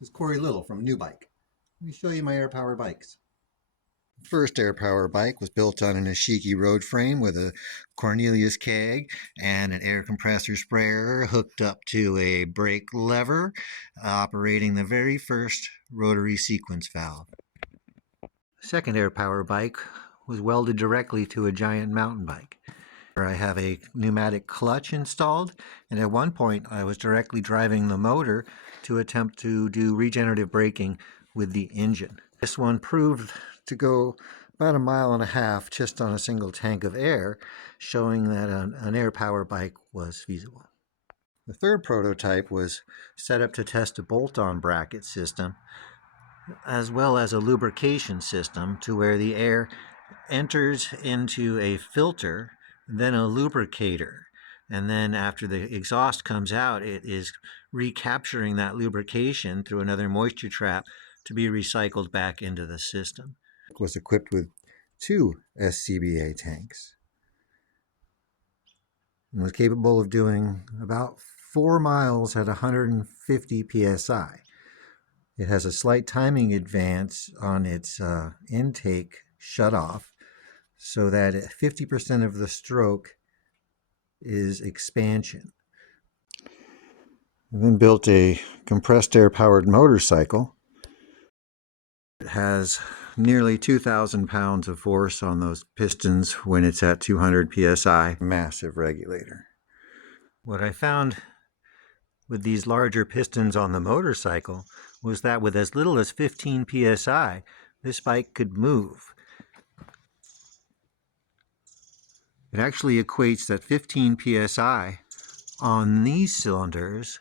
This is Corey Little from PNEUBIKE. Let me show you my air-powered bikes. The first air-powered bike was built on an Ashiki road frame with a Cornelius keg and an air compressor sprayer hooked up to a brake lever, operating the very first rotary sequence valve. The second air-powered bike was welded directly to a giant mountain bike. I have a pneumatic clutch installed, and at one point I was directly driving the motor to attempt to do regenerative braking with the engine. This one proved to go about 1.5 miles just on a single tank of air, showing that an air-powered bike was feasible. The third prototype was set up to test a bolt-on bracket system as well as a lubrication system to where the air enters into a filter, then a lubricator, and then after the exhaust comes out, it is recapturing that lubrication through another moisture trap to be recycled back into the system. It was equipped with 2 SCBA tanks and was capable of doing about 4 miles at 150 psi. It has a slight timing advance on its intake shutoff, so that 50% of the stroke is expansion. I then built a compressed air powered motorcycle. It has nearly 2,000 pounds of force on those pistons when it's at 200 psi. Massive regulator. What I found with these larger pistons on the motorcycle was that with as little as 15 psi, this bike could move. It actually equates that 15 psi on these cylinders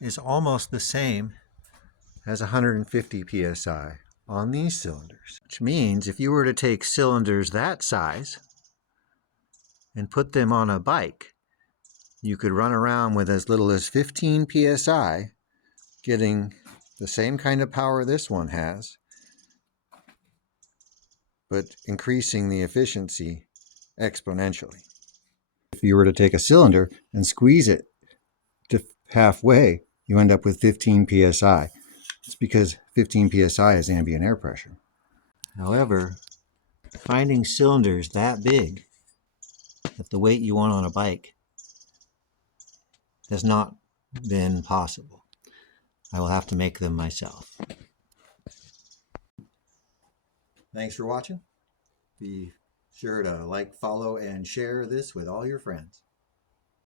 is almost the same as 150 psi on these cylinders. Which means if you were to take cylinders that size and put them on a bike, you could run around with as little as 15 psi, getting the same kind of power this one has, but increasing the efficiency exponentially. If you were to take a cylinder and squeeze it to halfway, you end up with 15 psi. It's because 15 psi is ambient air pressure. However, finding cylinders that big at the weight you want on a bike has not been possible. I will have to make them myself. Thanks for watching. Be sure to like, follow, and share this with all your friends.